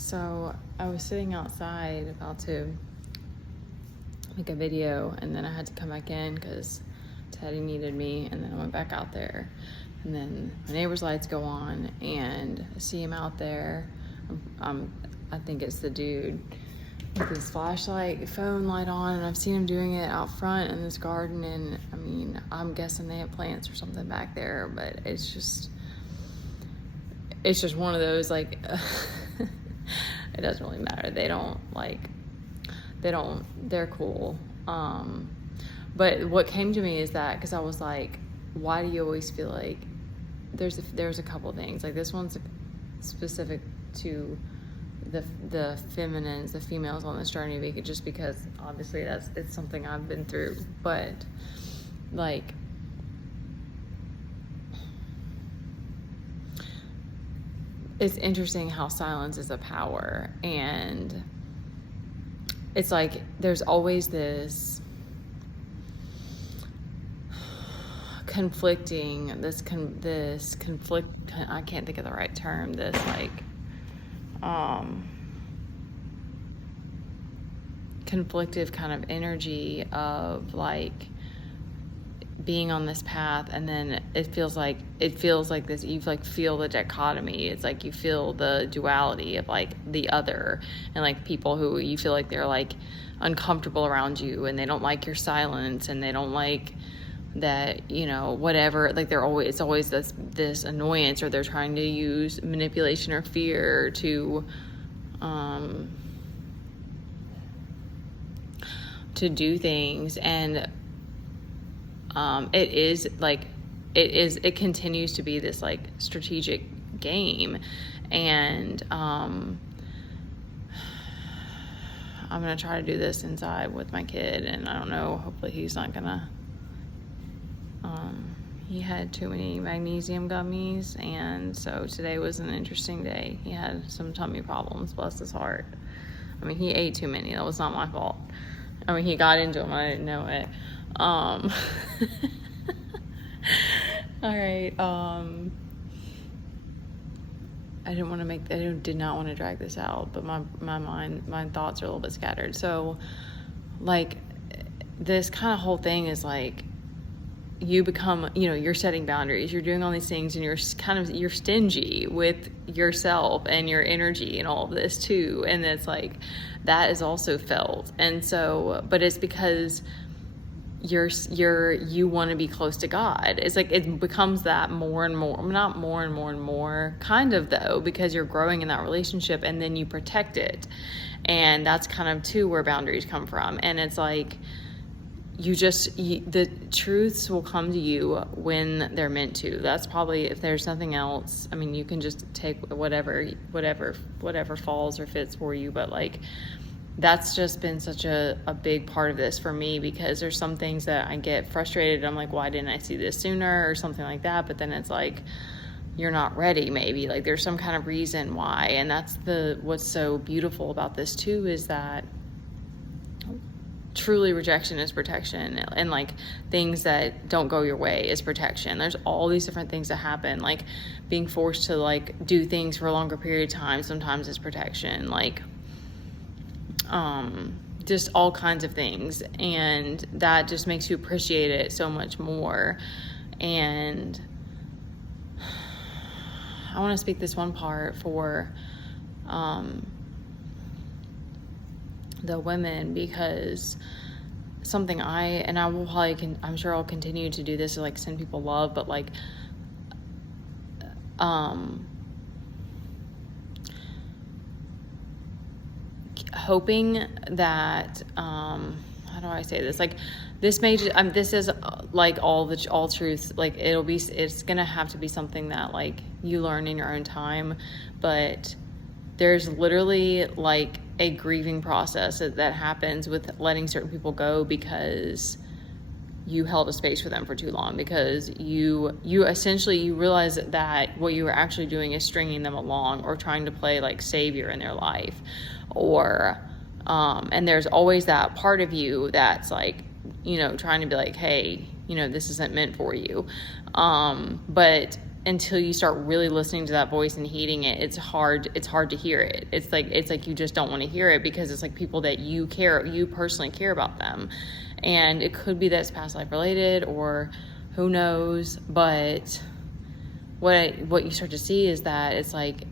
So I was sitting outside about to make a video, and then I had to come back in because Teddy needed me, and then I went back out there, and then my neighbor's lights go on, and I see him out there. I think it's the dude with his flashlight, phone light on, and I've seen him doing it out front in this garden, and I mean, I'm guessing they have plants or something back there, but it's just one of those, like, it doesn't really matter. They're cool. But what came to me is that, because I was like, why do you always feel like there's a couple things, like this one's specific to the feminines, the females on this journey, just because obviously it's something I've been through, but like, it's interesting how silence is a power, and it's like there's always this conflicting, this conflict, I can't think of the right term, this like conflictive kind of energy of like being on this path, and then it feels like this, you like feel the dichotomy. It's like you feel the duality of like the other, and like people who you feel like they're like uncomfortable around you, and they don't like your silence, and they don't like that, you know, whatever, like it's always this annoyance, or they're trying to use manipulation or fear to do things. And it continues to be this like strategic game, and I'm gonna try to do this inside with my kid, and I don't know, hopefully he's not gonna he had too many magnesium gummies, and so today was an interesting day. He had some tummy problems, bless his heart. I mean, he ate too many. That was not my fault. I mean, he got into them, I didn't know it. All right. I did not want to drag this out, but my thoughts are a little bit scattered. So like this kind of whole thing is like, you become, you know, you're setting boundaries, you're doing all these things, and you're stingy with yourself and your energy and all of this too. And it's like, that is also felt. And so, but it's because you want to be close to God. It's like it becomes that more and more, not more and more and more, kind of though, because you're growing in that relationship, and then you protect it. And that's kind of too where boundaries come from. And it's like, the truths will come to you when they're meant to. That's probably, if there's nothing else, I mean, you can just take whatever falls or fits for you. But like, that's just been such a big part of this for me, because there's some things that I get frustrated. I'm like, why didn't I see this sooner, or something like that? But then it's like, you're not ready, maybe. Like, there's some kind of reason why. And that's what's so beautiful about this too, is that truly rejection is protection, and like things that don't go your way is protection. There's all these different things that happen, like being forced to like do things for a longer period of time sometimes is protection, like just all kinds of things, and that just makes you appreciate it so much more. And I want to speak this one part for the women, because something I'm sure I'll continue to do this, to like send people love, but like hoping that how do I say this, like this may just, this is like all truth, like it's gonna have to be something that like you learn in your own time, but there's literally like a grieving process that happens with letting certain people go, because you held a space for them for too long, because you essentially realize that what you were actually doing is stringing them along, or trying to play like savior in their life, or and there's always that part of you that's like, you know, trying to be like, hey, you know, this isn't meant for you, but until you start really listening to that voice and heeding it, it's hard to hear it. It's like you just don't want to hear it, because it's like people that you personally care about them. And it could be that it's past life related, or who knows, but what you start to see is that it's like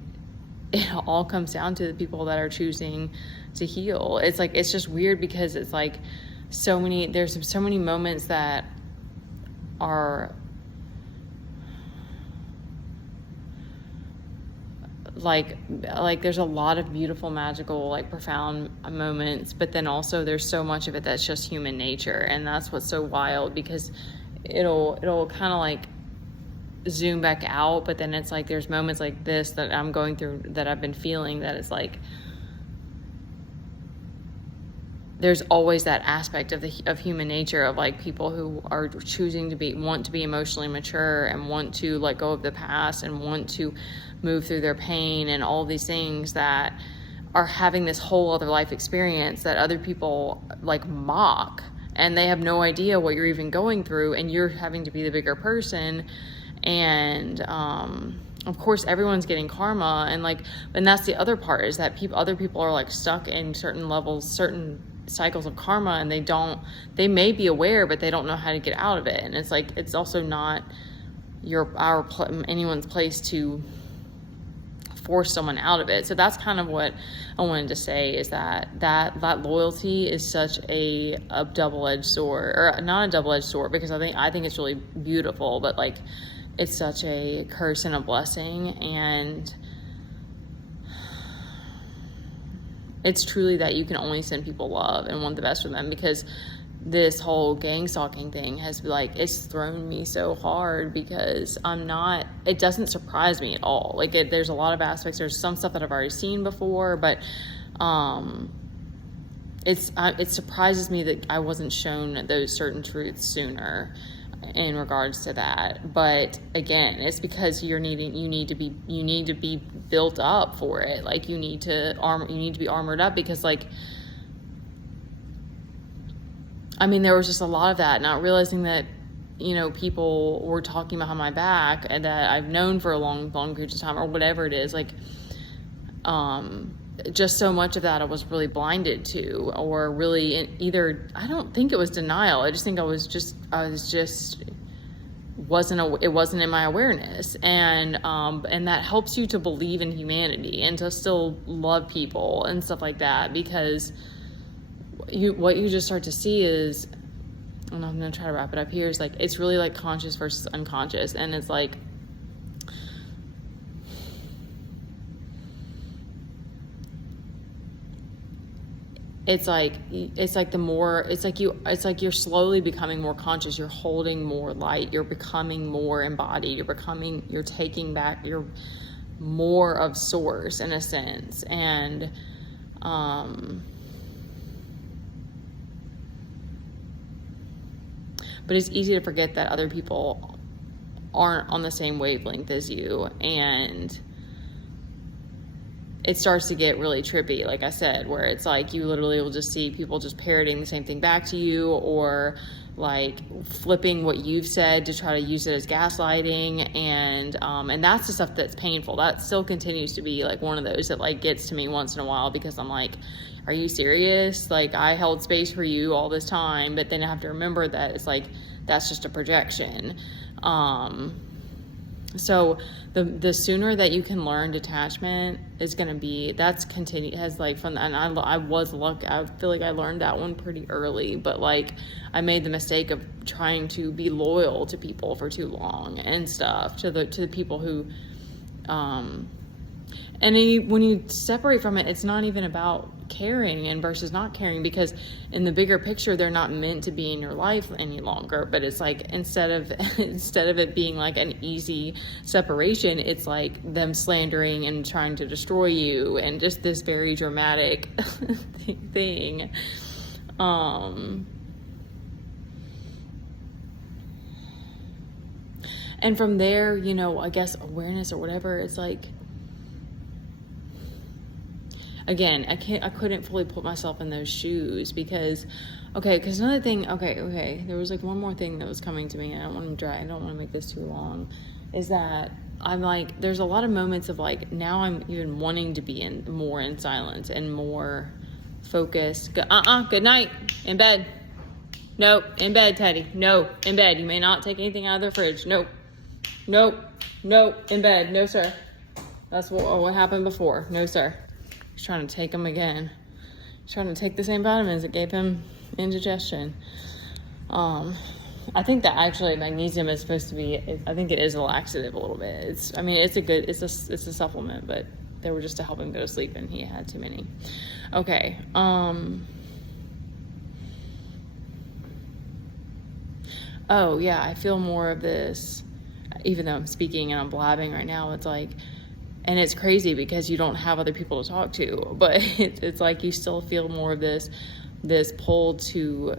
it all comes down to the people that are choosing to heal. It's like, it's just weird, because it's like there's so many moments that are like there's a lot of beautiful, magical, like profound moments, but then also there's so much of it that's just human nature. And that's what's so wild, because it'll kind of like zoom back out, but then it's like there's moments like this that I'm going through, that I've been feeling, that it's like there's always that aspect of human nature, of like people who are choosing to want to be emotionally mature, and want to let go of the past, and want to move through their pain and all these things, that are having this whole other life experience that other people like mock, and they have no idea what you're even going through, and you're having to be the bigger person. And of course everyone's getting karma, and that's the other part, is that other people are like stuck in certain levels, certain cycles of karma, and they may be aware, but they don't know how to get out of it. And it's like, it's also not anyone's place to force someone out of it. So that's kind of what I wanted to say, is that loyalty is such a double-edged sword, or not a double-edged sword, because I think it's really beautiful, but like it's such a curse and a blessing. And it's truly that you can only send people love and want the best for them, because this whole gang stalking thing has it's thrown me so hard, because it doesn't surprise me at all. Like there's a lot of aspects, there's some stuff that I've already seen before, but it surprises me that I wasn't shown those certain truths sooner in regards to that. But again, it's because you need to be built up for it. Like you need to be armored up, because there was just a lot of that, not realizing that, people were talking behind my back, and that I've known for a long period of time, or whatever it is, just so much of that I was really blinded to, or really either, I don't think it was denial. I just think it wasn't in my awareness. And that helps you to believe in humanity and to still love people and stuff like that, because what you just start to see is, and I'm going to try to wrap it up here, is it's really like conscious versus unconscious. And it's you're slowly becoming more conscious, you're holding more light, you're becoming more embodied, you're taking back, you're more of source in a sense. And but it's easy to forget that other people aren't on the same wavelength as you, and it starts to get really trippy, like I said, where it's you literally will just see people just parroting the same thing back to you, or flipping what you've said to try to use it as gaslighting. And that's the stuff that's painful. That still continues to be one of those that gets to me once in a while, because I'm are you serious? I held space for you all this time, but then I have to remember that it's that's just a projection. So the sooner that you can learn detachment is going to be, that's continued, has and I feel like I learned that one pretty early, but I made the mistake of trying to be loyal to people for too long and stuff, to the people who, and when you separate from it, it's not even about caring and versus not caring, because in the bigger picture, they're not meant to be in your life any longer. But it's instead of it being an easy separation, it's them slandering and trying to destroy you, and just this very dramatic thing. And from there, I guess awareness or whatever, it's again, I couldn't fully put myself in those shoes, because another thing, there was one more thing that was coming to me, and I don't want to make this too long. is that I'm like, there's a lot of moments of like, now I'm even wanting to be more in silence and more focused. Good night, in bed. Nope, in bed, Teddy. No, in bed. You may not take anything out of the fridge. Nope, in bed. No, sir. That's what happened before. No, sir. He's trying to take them again. He's trying to take the same vitamins that gave him indigestion. I think that actually magnesium is supposed to be, I think it is a laxative a little bit. It's a supplement, but they were just to help him go to sleep and he had too many. Okay. Oh yeah, I feel more of this, even though I'm speaking and I'm blabbing right now, it's like, and it's crazy because you don't have other people to talk to, but it's like you still feel more of this pull to,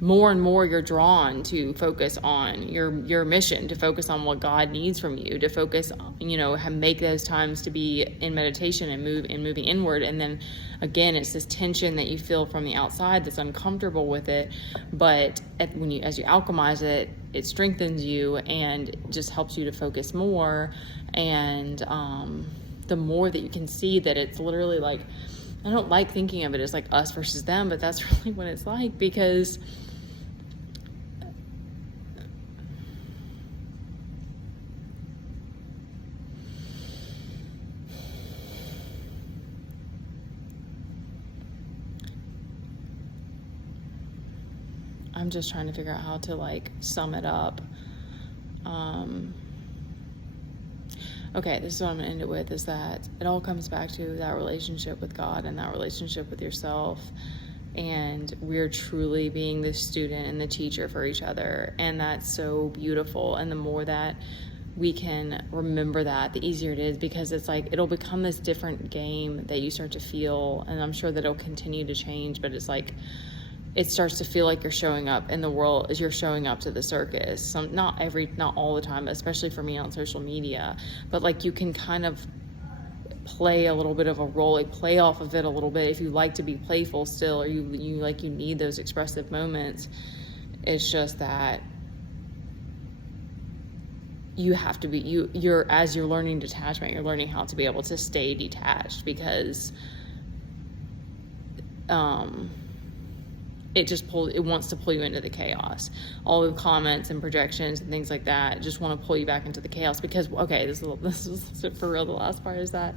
more and more you're drawn to focus on your mission, to focus on what God needs from you, to focus, make those times to be in meditation and moving inward. And then again, it's this tension that you feel from the outside that's uncomfortable with it, but as you alchemize it, it strengthens you and just helps you to focus more. And the more that you can see that it's literally like, I don't like thinking of it as like us versus them, but that's really what it's like, because I'm just trying to figure out how to like sum it up. Okay, this is what I'm gonna end it with, is that it all comes back to that relationship with God and that relationship with yourself. And we're truly being the student and the teacher for each other. And that's so beautiful. And the more that we can remember that, the easier it is, because it's like, it'll become this different game that you start to feel. And I'm sure that it'll continue to change, but it's like, it starts to feel like you're showing up in the world as you're showing up to the circus. Not all the time, especially for me on social media, but like you can kind of play a little bit of a role, like play off of it a little bit if you like to be playful still, or you need those expressive moments. It's just that you have to be, as you're learning detachment, you're learning how to be able to stay detached, because it wants to pull you into the chaos. All the comments and projections and things like that just want to pull you back into the chaos, because, okay, this is for real. The last part is that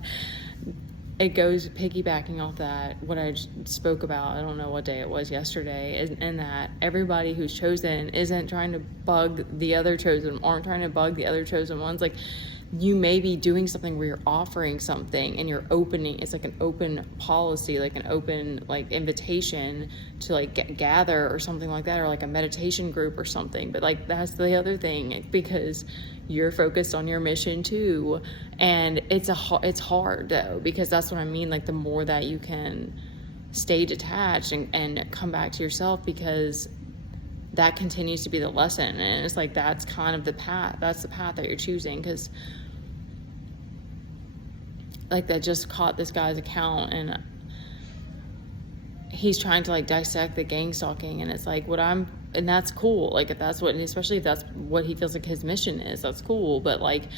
it goes piggybacking off that, what I spoke about, I don't know what day it was yesterday, and that everybody who's chosen isn't trying to bug the other chosen, aren't trying to bug the other chosen ones. Like, you may be doing something where you're offering something and you're opening, it's like an open policy, like an open like invitation to like gather or something like that, or like a meditation group or something. But like, that's the other thing, because you're focused on your mission too. And it's hard though, because that's what I mean. Like, the more that you can stay detached and come back to yourself, because that continues to be the lesson. And it's like, that's kind of the path that you're choosing. Because like, that just caught this guy's account, and he's trying to like dissect the gang stalking, and it's like, and that's cool. Like, if that's what, especially if that's what he feels like his mission is, that's cool. But like,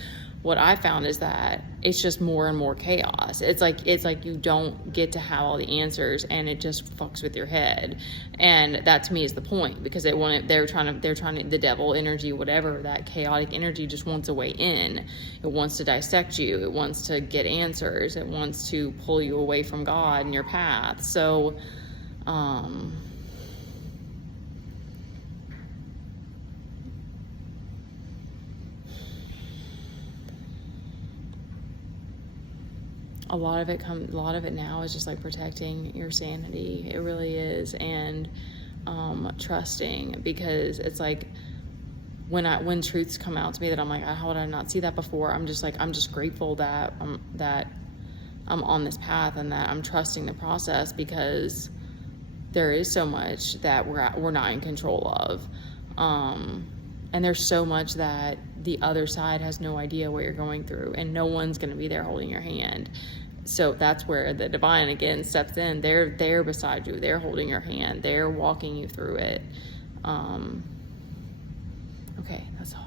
what I found is that it's just more and more chaos. It's like you don't get to have all the answers, and it just fucks with your head. And that to me is the point, because they're trying to, the devil energy, whatever, that chaotic energy just wants a way in. It wants to dissect you. It wants to get answers. It wants to pull you away from God and your path. So, a lot of it now is just like protecting your sanity. It really is. And trusting, because it's like, when truths come out to me that I'm like, how would I not see that before? I'm just grateful that I'm on this path, and that I'm trusting the process, because there is so much that we're not in control of. And there's so much that the other side has no idea what you're going through, and no one's going to be there holding your hand. So that's where the divine again steps in. They're there beside you. They're holding your hand. They're walking you through it. Okay, that's all.